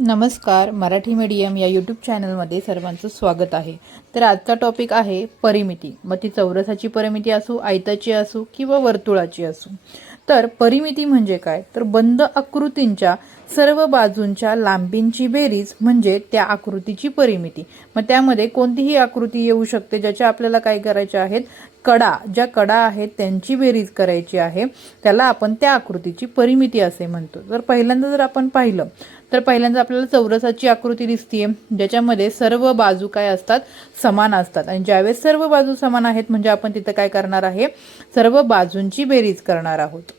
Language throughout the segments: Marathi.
नमस्कार, मराठी मीडियम या यूट्यूब चॅनलमध्ये सर्वांचं स्वागत आहे। तर आजचा टॉपिक आहे परिमिती। मग ती चौरसाची परिमिती असो, आयताची असो किंवा वर्तुळाची असो। तर परिमिती म्हणजे काय? तर बंद आकृतींच्या सर्व बाजूंच्या लांबींची बेरीज म्हणजे त्या आकृतीची परिमिती। मग त्यामध्ये कोणतीही आकृती येऊ शकते ज्याच्या आपल्याला काय करायचे आहेत, कडा, ज्या कडा आहेत त्यांची बेरीज करायची आहे, त्याला आपण त्या आकृतीची परिमिती असे म्हणतो। तर पहिल्यांदा जर आपण पाहिलं तर पहिल्यांदा आपल्याला चौरसाची आकृती दिसतीये ज्याच्यामध्ये सर्व बाजू काय असतात, समान असतात। आणि ज्यावेळेस सर्व बाजू समान आहेत म्हणजे आपण तिथे काय करणार आहे, सर्व बाजूंची बेरीज करणार आहोत।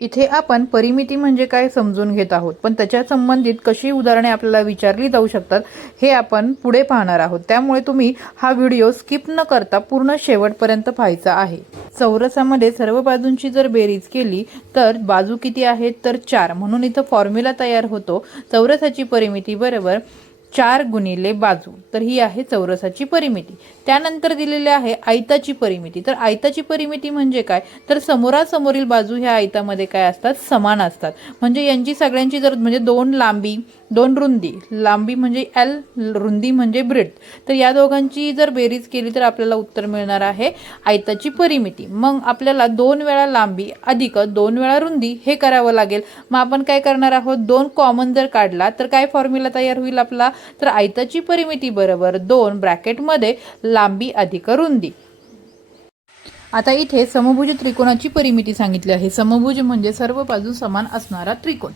इथे आपण परिमिती म्हणजे काय समजून घेत आहोत, पण त्याच्या संबंधित कशी उदाहरणे आपल्याला विचारली जाऊ शकतात हे आपण पुढे पाहणार आहोत। त्यामुळे तुम्ही हा व्हिडिओ स्किप न करता पूर्ण शेवटपर्यंत पाहायचा आहे। चौरसामध्ये सर्व बाजूंची जर बेरीज केली तर बाजू किती आहेत, तर 4। म्हणून इथं फॉर्म्युला तयार होतो, चौरसाची परिमिती बरोबर 4 गुणिले बाजू। तर ही आहे चौरसाची परिमिती। त्यानंतर दिलेले आहे आयताची परिमिती। तर आयताची परिमिती म्हणजे काय, तर समोरासमोरील बाजू ह्या आयतामध्ये काय असतात, समान असतात। म्हणजे यांची सगळ्यांची जर म्हणजे 2 लांबी 2 रुंदी, लांबी म्हणजे एल, रुंदी म्हणजे ब्रेड, तर या दोघांची जर बेरीज केली तर आपल्याला उत्तर मिळणार आहे आयताची परिमिती। मग आपल्याला 2 वेळा लांबी अधिक 2 वेळा रुंदी हे करावं लागेल। मग आपण काय करणार आहोत, 2 कॉमन जर काढला तर काय फॉर्म्युला तयार होईल आपला, तर आयताची परिमिती बरोबर 2 ब्रॅकेटमध्ये लांबी अधिक रुंदी। आता इथे समभुज त्रिकोणाची परिमिती सांगितली आहे। समभुज म्हणजे सर्व बाजू समान असणारा त्रिकोण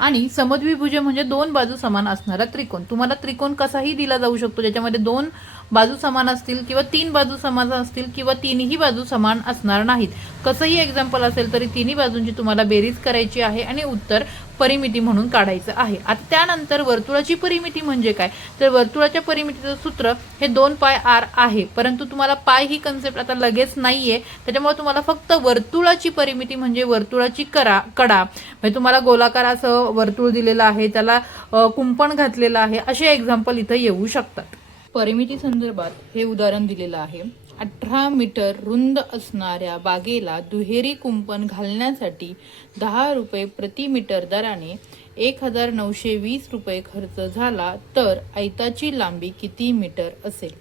आणि समद्विभुज म्हणजे 2 बाजू समान असणारा त्रिकोण। तुम्हाला त्रिकोण कसाही दिला जाऊ शकतो ज्याच्यामध्ये 2 बाजू समान असतील किंवा 3 बाजू समान असतील किंवा तिन्ही बाजू समान असणार नाहीत। कसंही एक्झाम्पल असेल तरी तिन्ही बाजूंची तुम्हाला बेरीज करायची आहे आणि उत्तर परिमिती म्हणून काढायचं आहे। आता त्यानंतर वर्तुळाची परिमिती म्हणजे काय, तर वर्तुळाच्या परिमितीचं सूत्र हे 2 पाय आर आहे, परंतु तुम्हाला पाय ही कन्सेप्ट आता लगेच नाहीये, त्याच्यामुळे तुम्हाला फक्त वर्तुळाची परिमिती म्हणजे वर्तुळाची कडा म्हणजे तुम्हाला गोलाकार असं वर्तुळ दिलेलं आहे, त्याला कुंपण घातलेलं आहे, असे एक्झाम्पल इथे येऊ शकतात। परिमिती संदर्भात हे उदाहरण दिलेलं आहे, 18 मीटर रुंद असणाऱ्या बागेला दुहेरी कुंपण घालण्यासाठी 10 रुपये प्रति मीटर दराने 1920 रुपये खर्च झाला तर आयताची लांबी किती मीटर असेल।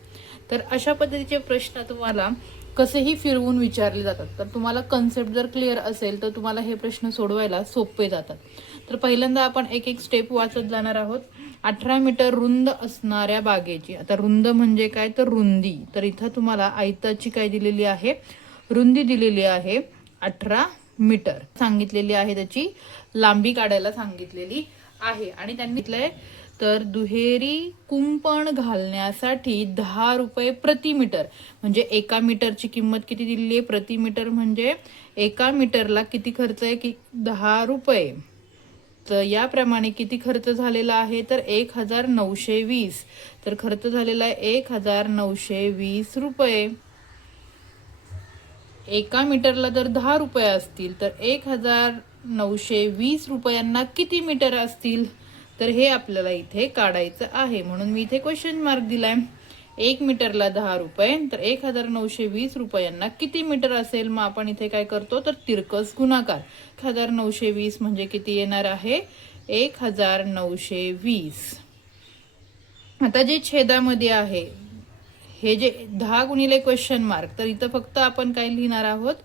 तर अशा पद्धतीचे प्रश्न तुम्हाला कसेही फिरवून विचारले जातात। तर तुम्हाला कन्सेप्ट जर क्लिअर असेल तर तुम्हाला हे प्रश्न सोडवायला सोपे जातात। तर पहिल्यांदा आपण एक एक स्टेप वाचत जाणार आहोत। 18 मीटर रुंद असणाऱ्या बागेची, आता रुंद म्हणजे काय, तर रुंदी। तर इथं तुम्हाला आयताची काय दिलेली आहे, रुंदी दिलेली आहे 18 मीटर सांगितलेली आहे, त्याची लांबी काढायला सांगितलेली आहे आणि त्यांनी म्हटलंय तर दुहेरी कुंपण घालण्यासाठी 10 रुपये प्रति मीटर म्हणजे एका मीटरची किंमत किती दिलेली आहे, प्रति मीटर म्हणजे एका मीटरला किती खर्च आहे की 10 रुपये। तर याप्रमाणे किती खर्च झालेला आहे, तर 1920। तर खर्च झालेला आहे 1920 रुपये। एका मीटरला जर 10 रुपये असतील तर 1920 रुपयांना किती मीटर असतील, तर हे आपल्याला इथे काढायचं आहे। म्हणून मी इथे क्वेश्चन मार्क दिलाय। 1 मीटरला 10 रुपये तर 1920 रुपयांना किती मीटर असेल। मग आपण इथे काय करतो, तर तिरकस गुणाकार। 1920 म्हणजे किती येणार आहे, 1920। आता जे छेदामध्ये आहे हे जे 10 गुणिले क्वेश्चन मार्क, तर इथं फक्त आपण काय लिहिणार आहोत,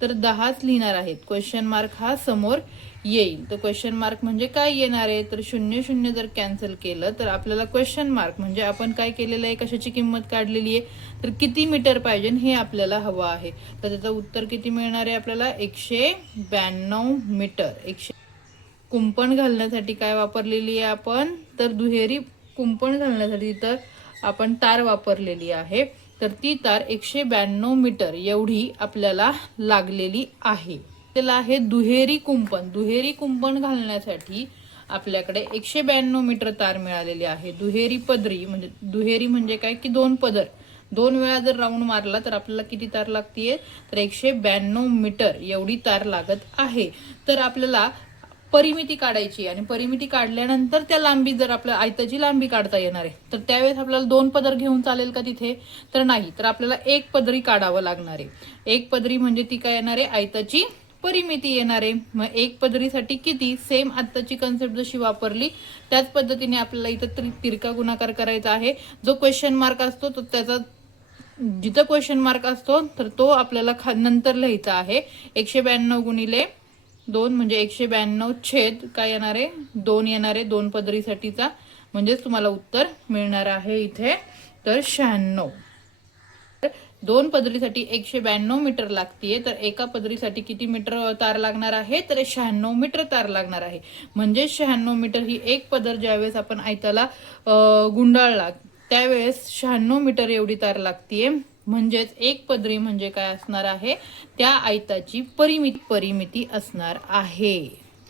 तर 10च लिहिणार आहेत। क्वेश्चन मार्क हा समोर येईल। तर क्वेश्चन मार्क म्हणजे काय येणार आहे, तर 0 0 जर कॅन्सल केलं तर आपल्याला क्वेश्चन मार्क म्हणजे आपण काय केलेलं आहे, कशाची किंमत काढलेली आहे, तर किती मीटर पाहिजे हे आपल्याला हवं आहे। तर त्याचं उत्तर किती मिळणार आहे आपल्याला, 192 मीटर। कुंपण घालण्यासाठी काय वापरलेली आहे आपण, तर दुहेरी कुंपण घालण्यासाठी तर आपण तार वापरलेली आहे, तर ती तार 192 मीटर एवढी आपल्याला लागलेली आहे। त्याला आहे दुहेरी कुंपण। दुहेरी कुंपण घालण्यासाठी आपल्याकडे 192 मीटर तार मिळालेली आहे। दुहेरी पदरी म्हणजे दुहेरी म्हणजे काय की 2 पदर, 2 वेळा जर राऊंड मारला तर आपल्याला किती तार लागतीये, तर 192 मीटर एवढी तार लागत आहे। तर आपल्याला परिमिती काढायची आणि परिमिती काढल्यानंतर त्या लांबी जर आपल्याला आयताची लांबी काढता येणार आहे तर त्यावेळेस आपल्याला 2 पदर घेऊन चालेल का तिथे, तर नाही, तर आपल्याला 1 पदरी काढावं लागणार आहे। 1 पदरी म्हणजे ती काय येणार आहे, आयताची परिमिती येणार आहे. मग एक पदरीसाठी किती, सेम आत्ताची कन्सेप्ट जशी वापरली त्याच पद्धतीने आपल्याला इथं तिरका गुणाकार करायचा आहे. जो क्वेश्चन मार्क असतो तो त्याचा, जिथं क्वेश्चन मार्क असतो तर तो आपल्याला नंतर लिहायचा आहे. 192 गुणिले 2 म्हणजे 192 छेद काय येणार आहे, 2 येणार आहे 2 पदरीसाठीचा. म्हणजेच तुम्हाला उत्तर मिळणार आहे इथे तर 96. 2 पदरीसाठी 192 मीटर लागतीये, तर एका पदरीसाठी किती मीटर तार लागणार आहे, तर 96 मीटर तार लागणार आहे. म्हणजे 96 मीटर ही एक पदर ज्यावेळेस आपण आयताला गुंडाळला त्यावेळेस 96 मीटर एवढी तार लागतीये. म्हणजेच एक पदरी म्हणजे काय असणार आहे, त्या आयताची परिमिती असणार आहे.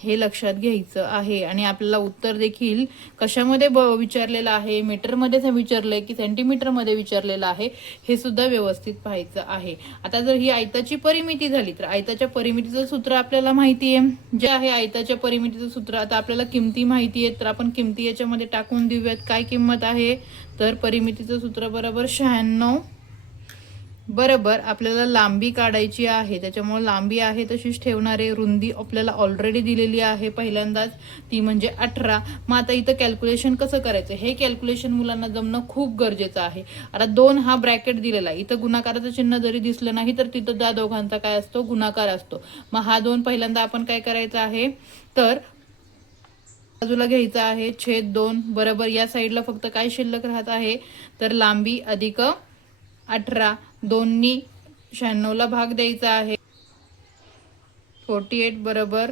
हे लक्षात घ्यायचं आहे. आणि आपल्याला उत्तर देखील कशामध्ये विचारलेलं आहे, मीटरमध्ये विचारलंय की सेंटीमीटरमध्ये विचारलेलं आहे, हे सुद्धा व्यवस्थित पाहायचं आहे. आता जर ही आयताची परिमिती झाली तर आयताच्या परिमितीचं सूत्र आपल्याला माहिती आहे, जे आहे आयताच्या परिमितीचं सूत्र. आता आपल्याला किमती माहिती आहे तर आपण किमती याच्यामध्ये टाकून देऊयात. काय किंमत आहे, तर परिमितीचं सूत्र बरोबर 96 बरोबर आपल्याला लांबी काढायची आहे, त्याच्यामुळे लांबी आहे तशीच ठेवणार आहे. रुंदी आपल्याला ऑलरेडी दिलेली आहे पहिल्यांदाच, ती म्हणजे 18. मग आता इथं कॅल्क्युलेशन कसं करायचं, हे कॅल्क्युलेशन मुलांना जमणं खूप गरजेचं आहे. आता 2 हा ब्रॅकेट दिलेला आहे, इथं गुणाकाराचं चिन्ह जरी दिसलं नाही तर तिथं त्या दोघांचा काय असतो, गुणाकार असतो. मग हा 2 पहिल्यांदा आपण काय करायचं आहे, तर बाजूला घ्यायचा आहे छेद 2 बरोबर. या साईडला फक्त काय शिल्लक राहत आहे, तर लांबी अधिक 18. 2नी 96 ला भाग द्यायचा आहे. 48 बरोबर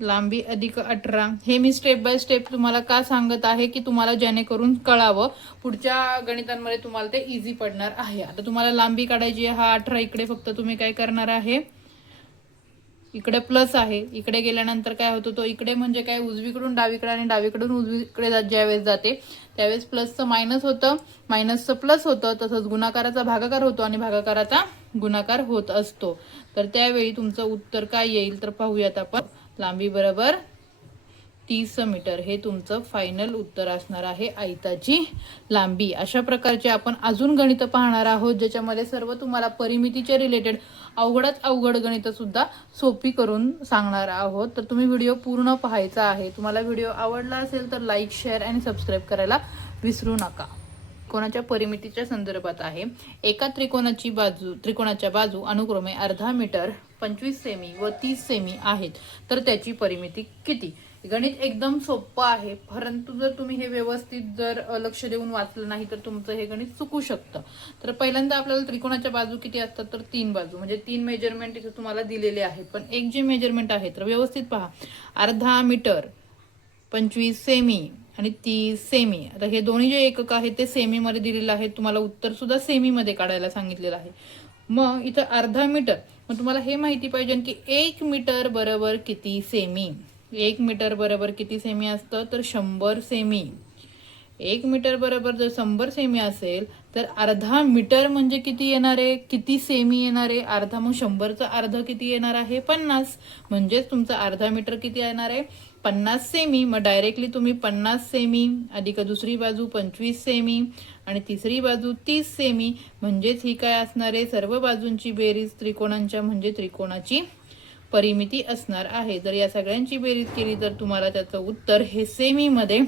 लांबी अधिक 18. हे मी स्टेप बाय स्टेप तुम्हाला का सांगत आहे की तुम्हाला जेणेकरून कळावं, पुढच्या गणितांमध्ये तुम्हाला ते इझी पडणार आहे. आता तुम्हाला लांबी काढायची आहे, हा 18 इकडे फक्त तुम्ही काय करणार आहे, इकडे प्लस आहे, इकडे गेल्यानंतर काय होतं, तो इकडे म्हणजे काय उजवीकडून डावीकडे आणि डावीकडून उजवीकडे ज्यावेळेस जाते त्यावेळेस प्लसचं मायनस होतं, मायनसचं प्लस होतं, तसंच गुणाकाराचा भागाकार होतो आणि भागाकाराचा गुणाकार होत असतो. तर त्यावेळी तुमचं उत्तर काय येईल तर पाहूयात आपण. लांबी बरोबर 30 मीटर हे तुमचं फायनल उत्तर असणार आहे, आयताची लांबी. अशा प्रकारचे आपण अजून गणित पाहणार आहोत ज्याच्यामध्ये सर्व तुम्हाला परिमितीचे रिलेटेड अवघडात अवघड गणित सुद्धा सोपी करून सांगणार आहोत. तर तुम्ही व्हिडिओ पूर्ण पाहायचा आहे. तुम्हाला व्हिडिओ आवडला असेल तर लाईक, शेअर आणि सबस्क्राईब करायला विसरू नका. त्रिकोणाच्या परिमितीच्या संदर्भात आहे. एका त्रिकोणाच्या बाजू अनुक्रमे अर्धा मीटर, 25 सेमी व 30 सेमी आहेत, तर त्याची परिमिती किती. गणित एकदम सोपं आहे, परंतु जर तुम्ही हे व्यवस्थित जर लक्ष देऊन वाचलं नाही तर तुमचं हे गणित चुकू शकतं. तर पहिल्यांदा आपल्याला त्रिकोणाच्या बाजू किती असतात, तर 3 बाजू म्हणजे 3 मेजरमेंट इथे तुम्हाला दिलेले आहेत. पण एक जे मेजरमेंट आहे तर व्यवस्थित पहा, अर्धा मीटर, 25 सेमी आणि 30 सेमी. आता हे दोन्ही जे एकक आहेत ते सेमी मध्ये दिलेले आहेत, तुम्हाला उत्तर सुद्धा सेमी मध्ये काढायला सांगितलेलं आहे. मग इथं अर्धा मीटर, मग तुम्हाला हे माहिती पाहिजे की 1 मीटर बरोबर किती सेमी. 1 मीटर बरोबर किती सेमी असतं, तर 100 सेमी. 1 मीटर बरोबर जर 100 सेमी असेल तर अर्धा मीटर म्हणजे किती येणार आहे, किती सेमी येणार आहे, अर्धा. मग 100चं अर्ध किती येणार आहे, 50. म्हणजेच तुमचं अर्धा मीटर किती येणार आहे, 50 सेमी. मग डायरेक्टली तुम्ही 50 सेमी अधिक दुसरी बाजू 25 सेमी आणि तिसरी बाजू 30 सेमी. म्हणजेच ही काय असणार आहे, सर्व बाजूंची बेरीज त्रिकोणांच्या म्हणजे त्रिकोणाची परिमिती असणार आहे. जर या सगळ्यांची बेरीज केली तर तुम्हाला त्याचं उत्तर हे सेमी मध्ये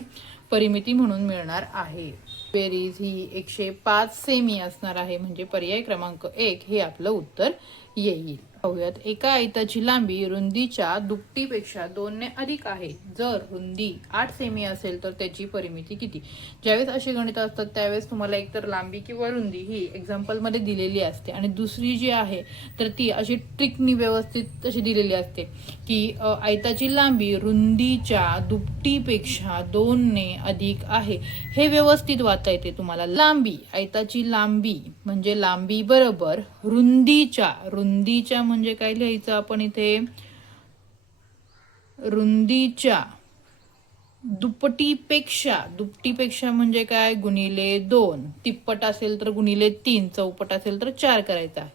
परिमिती म्हणून मिळणार आहे. बेरीज ही 105 सेमी असणार आहे, म्हणजे पर्याय क्रमांक 1 हे आपलं उत्तर येईल. पाहूयात, एका आयताची लांबी रुंदीच्या दुपटीपेक्षा 2 ने अधिक आहे. जर रुंदी 8 सेमी असेल तर त्याची परिमिती किती. ज्यावेळेस अशी गणित असतात त्यावेळेस तुम्हाला एकतर लांबी किंवा रुंदी ही एक्झाम्पल मध्ये दिलेली असते आणि दुसरी जी आहे तर ती अशी ट्रिकनी व्यवस्थित अशी दिलेली असते की आयताची लांबी रुंदीच्या दुपटीपेक्षा 2 ने अधिक आहे. हे व्यवस्थित वाचता येते तुम्हाला. लांबी, आयताची लांबी म्हणजे लांबी बरोबर रुंदीच्या म्हणजे काय लिहायचं आपण इथे, रुंदीच्या दुपटीपेक्षा म्हणजे काय, गुणिले 2. तिप्पट असेल तर गुणिले 3, चौपट असेल तर 4 करायचा आहे.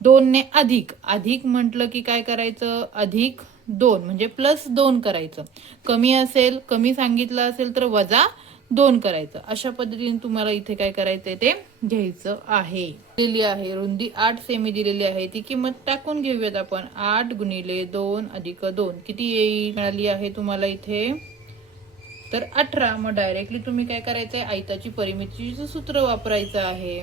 2 ने अधिक म्हटलं की काय करायचं, अधिक 2 म्हणजे +2 करायचं. कमी सांगितलं असेल तर 2 करायचं. अशा पद्धतीने तुम्हाला इथे काय करायचंय ते घ्यायचं आहे. दिलेली आहे रुंदी 8 सेमी दिलेली आहे. ती किंमत टाकून घेऊयात आपण. 8 गुणिले 2 अधिक 2 किती येईल मिळाली आहे तुम्हाला इथे तर 18. मग डायरेक्टली तुम्ही काय करायचंय आयताची परिमितीचं सूत्र वापरायचं आहे.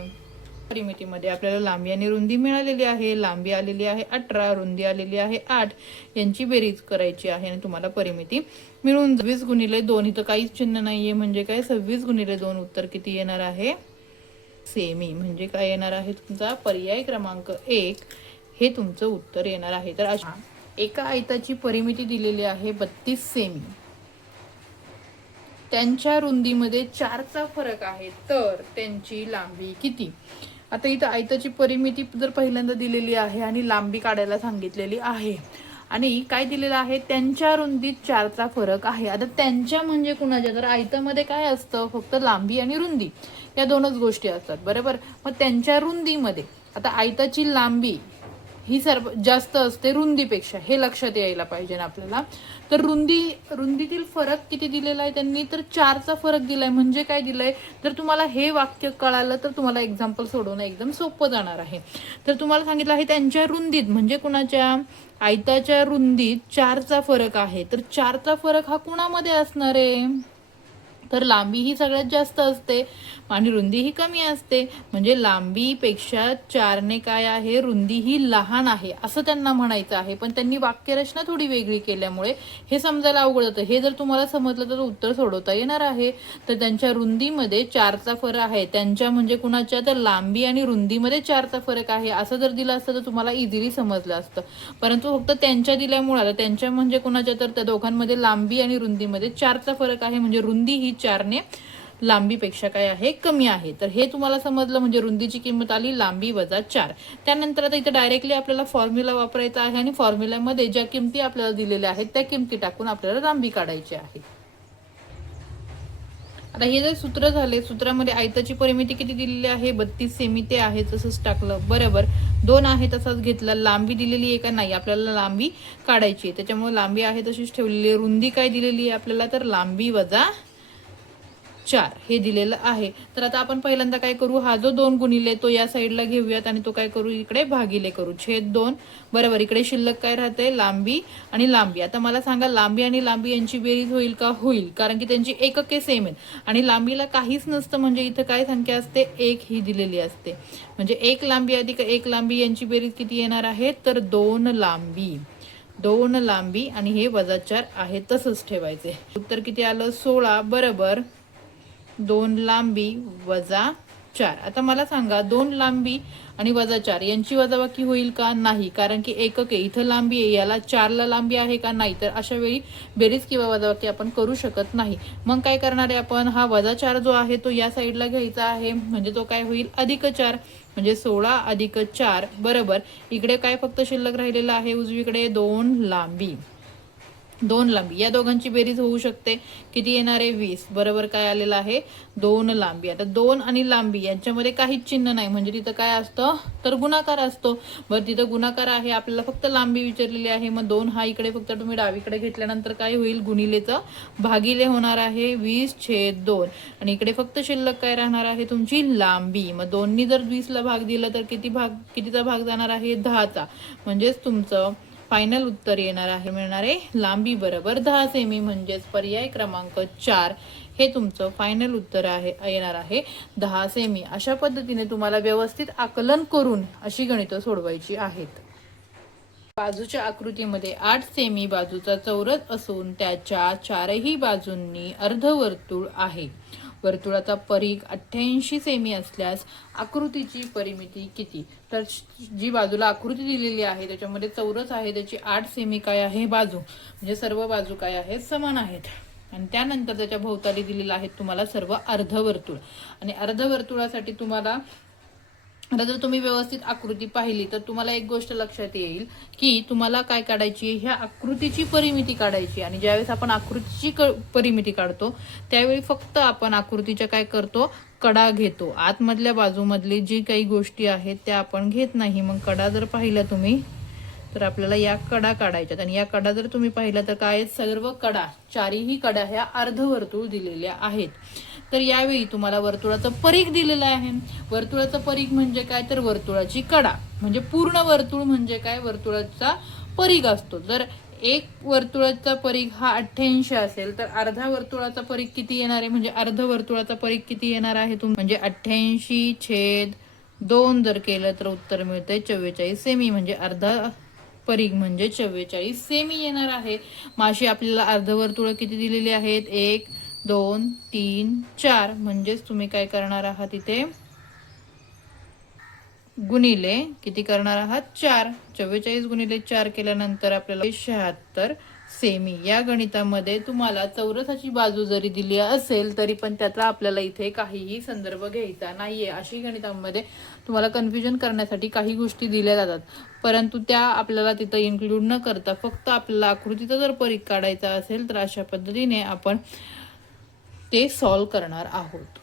परिमितीमध्ये आपल्याला लांबी आणि रुंदी मिळालेली आहे. लांबी आलेली आहे 18, रुंदी आलेली आहे 8. यांची बेरीज करायची आहे आणि तुम्हाला परिमिती मिळून 26 गुणिले 2. इथं काहीच चिन्ह नाहीये म्हणजे काय 26 गुणिले 2 उत्तर किती येणार आहे सेमी. म्हणजे काय येणार आहे तुमचा पर्याय क्रमांक 1 हे तुमचं उत्तर येणार आहे. तर अशा एका आयताची परिमिती दिलेली आहे 32 सेमी. त्यांच्या रुंदीमध्ये 4चा फरक आहे तर त्यांची लांबी किती. आता इथं आयताची परिमिती जर पहिल्यांदा दिलेली आहे आणि लांबी काढायला सांगितलेली आहे आणि काय दिलेलं आहे त्यांच्या रुंदीत 4चा फरक आहे. आता त्यांच्या म्हणजे कुणाच्या तर आयतामध्ये काय असतं फक्त लांबी आणि रुंदी या दोनच गोष्टी असतात बरोबर. मग त्यांच्या रुंदीमध्ये आता आयताची लांबी ही सर्व जास्त असते रुंदीपेक्षा हे लक्षात यायला पाहिजे ना आपल्याला. तर रुंदीतील फरक किती दिलेला आहे त्यांनी तर 4चा फरक दिलाय. म्हणजे काय दिलंय तर तुम्हाला हे वाक्य कळालं तर तुम्हाला एक्झाम्पल सोडवणं एकदम सोपं जाणार आहे. तर तुम्हाला सांगितलं आहे त्यांच्या रुंदीत म्हणजे कुणाच्या आयताच्या रुंदीत 4चा फरक आहे. तर 4चा फरक हा कुणामध्ये असणार आहे तर लांबी ही सगळ्यात जास्त असते आणि रुंदी ही कमी असते. म्हणजे लांबीपेक्षा 4ने काय आहे रुंदी ही लहान आहे असं त्यांना म्हणायचं आहे. पण त्यांनी वाक्यरचना थोडी वेगळी केल्यामुळे हे समजायला अवघड होतं. हे जर तुम्हाला समजलं तर उत्तर सोडवता येणार आहे. तर त्यांच्या रुंदीमध्ये 4चा फरक आहे. त्यांच्या म्हणजे कुणाच्या तर लांबी आणि रुंदीमध्ये 4चा फरक आहे असं जर दिलं असतं तर तुम्हाला इझिली समजलं असतं. परंतु फक्त त्यांच्या दिल्यामुळे आता त्यांच्या म्हणजे कुणाच्या तर त्या दोघांमध्ये लांबी आणि रुंदीमध्ये 4चा फरक आहे. म्हणजे रुंदी ही 4ने लांबीपेक्षा काय आहे कमी आहे. तर हे तुम्हाला समजलं म्हणजे रुंदीची किंमत आली लांबी वजा 4. त्यानंतर आता इथे डायरेक्टली आपल्याला फॉर्म्युला वापरायचा आहे आणि फॉर्म्युल्यामध्ये ज्या किमती आपल्याला दिलेल्या आहेत त्या किमती टाकून आपल्याला लांबी काढायची आहे. आता हे जे सूत्र झाले सूत्रामध्ये आयताची परिमिती किती दिलेली आहे 32 सेमी ते आहे तसंच टाकलं बरोबर. 2 आहे तसाच घेतला. लांबी दिलेली आहे का नाही आपल्याला लांबी काढायची आहे त्याच्यामुळे लांबी आहे तशीच ठेवलेली आहे. रुंदी काय दिलेली आहे आपल्याला तर लांबी वजा 4 हे दिलेलं आहे. तर आता आपण पहिल्यांदा काय करू हा जो 2 गुणिले तो या साईडला घेऊयात आणि तो काय करू इकडे भागिले करू छेद 2 बरोबर. इकडे शिल्लक काय राहते लांबी आणि लांबी. आता मला सांगा लांबी आणि लांबी यांची बेरीज होईल का होईल कारण की त्यांची एकके सेम आहेत आणि लांबीला काहीच नसतं म्हणजे इथं काय संख्या असते 1 ही दिलेली असते. म्हणजे 1 लांबी अधिक 1 लांबी यांची बेरीज किती येणार आहे तर 2 लांबी. 2 लांबी आणि हे वजा 4 आहे तसंच ठेवायचे. उत्तर किती आलं 16 बरोबर. 2 लांबी वजा 4. आता मला सांगा 2 लांबी आणि वजा 4 यांची वजाबाकी होईल का नाही कारण की एकके इथं लांबी आहे याला 4ला लांबी आहे का नाही. तर अशा वेळी बेरीज किंवा वजाबाकी आपण करू शकत नाही. मग काय करणार आहे आपण हा वजा 4 जो आहे तो या साईडला घ्यायचा आहे म्हणजे तो काय होईल अधिक 4 म्हणजे 16 अधिक 4 बरोबर. इकडे काय फक्त शिल्लक राहिलेला आहे उजवीकडे 2 लांबी. 2 लांबी या दोघांची बेरीज होऊ शकते किती येणार आहे 20 बरोबर. काय आलेलं आहे 2 लांबी. आता 2 आणि लांबी यांच्यामध्ये काहीच चिन्ह नाही म्हणजे तिथं काय असतं तर गुणाकार असतो. बरं तिथं गुणाकार आहे आपल्याला फक्त लांबी विचारलेली आहे. मग 2 हा इकडे फक्त तुम्ही डावीकडे घेतल्यानंतर काय होईल गुणिलेचं भागिले होणार आहे 20/2 आणि इकडे फक्त शिल्लक काय राहणार आहे तुमची लांबी. मग 2नी जर 20ला भाग दिला तर कितीचा भाग जाणार आहे 10चा. म्हणजेच तुमचं फायनल उत्तर येणार आहे मिळणार आहे लांबी बरोबर 10 सेमी. म्हणजेच पर्याय क्रमांक 4 हे तुमचं फायनल उत्तर आहे येणार आहे 10 सेमी. अशा पद्धतीने तुम्हाला व्यवस्थित आकलन करून अशी गणितं सोडवायची आहेत. बाजूच्या आकृतीमध्ये 8 सेमी बाजूचा चौरस असून त्याच्या 4ही बाजूंनी अर्धवर्तुळ आहे. वर्तुळाचा परिघ 88 सेमी असल्यास आकृतीची परिमिती किती. तर जी बाजूला आकृती दिलेली आहे त्याच्यामध्ये चौरस आहे त्याची 8 सेमी काय आहे बाजू म्हणजे सर्व बाजू काय आहेत समान आहेत आणि त्यानंतर त्याच्या भोवताली दिलेला आहे तुम्हाला सर्व अर्धवर्तुळ आणि अर्धवर्तुळासाठी तुम्हाला आता जर तुम्ही व्यवस्थित आकृती पाहिली तर तुम्हाला एक गोष्ट लक्षात येईल की तुम्हाला काय काढायची ह्या आकृतीची परिमिती काढायची आणि ज्यावेळेस आपण आकृतीची परिमिती काढतो त्यावेळी फक्त आपण आकृतीच्या काय करतो कडा घेतो. आतमधल्या बाजूमधली जी काही गोष्टी आहेत त्या आपण घेत नाही. मग कडा जर पाहिला तुम्ही तर आपल्याला या कडा काढायच्यात आणि या कडा जर तुम्ही पाहिला तर काय सर्व कडा चारही कडा ह्या अर्धवर्तुळ दिलेल्या आहेत. तर यावेळी तुम्हाला वर्तुळाचं परिघ दिलेलं आहे. वर्तुळाचं परिघ म्हणजे काय तर वर्तुळाची कडा म्हणजे पूर्ण वर्तुळ म्हणजे काय म्हणजे परिघ असतो. जर एक वर्तुळाचा परिघ हा 88 असेल तर अर्धा वर्तुळाचा परिघ किती येणार आहे म्हणजे अर्ध वर्तुळाचा परिघ किती येणार आहे म्हणजे 88/2 जर केलं तर उत्तर मिळतंय 44 सेमी म्हणजे अर्धा परिघ म्हणजे 44 सेमी येणार आहे. माशी आपल्याला अर्धवर्तुळ किती दिलेली आहेत 1 2 3 4 म्हणजेच तुम्ही काय करणार आहात इथे गुणिले किती करणार आहात 4 44 गुणिले 4 केल्यानंतर आपल्याला 76 सेमी. या गणितामध्ये तुम्हाला चौरसाची बाजू जरी दिली असेल तरी पण त्याचा आपल्याला इथे काहीही संदर्भ घ्यायचा नाहीये. अशी गणितामध्ये तुम्हाला कन्फ्युजन करण्यासाठी काही गोष्टी दिल्या जातात परंतु त्या आपल्याला तिथं इन्क्लूड न करता फक्त आपल्याला आकृतीचा जर परिघ काढायचा असेल तर अशा पद्धतीने आपण ते सॉल्व्ह करणार आहोत.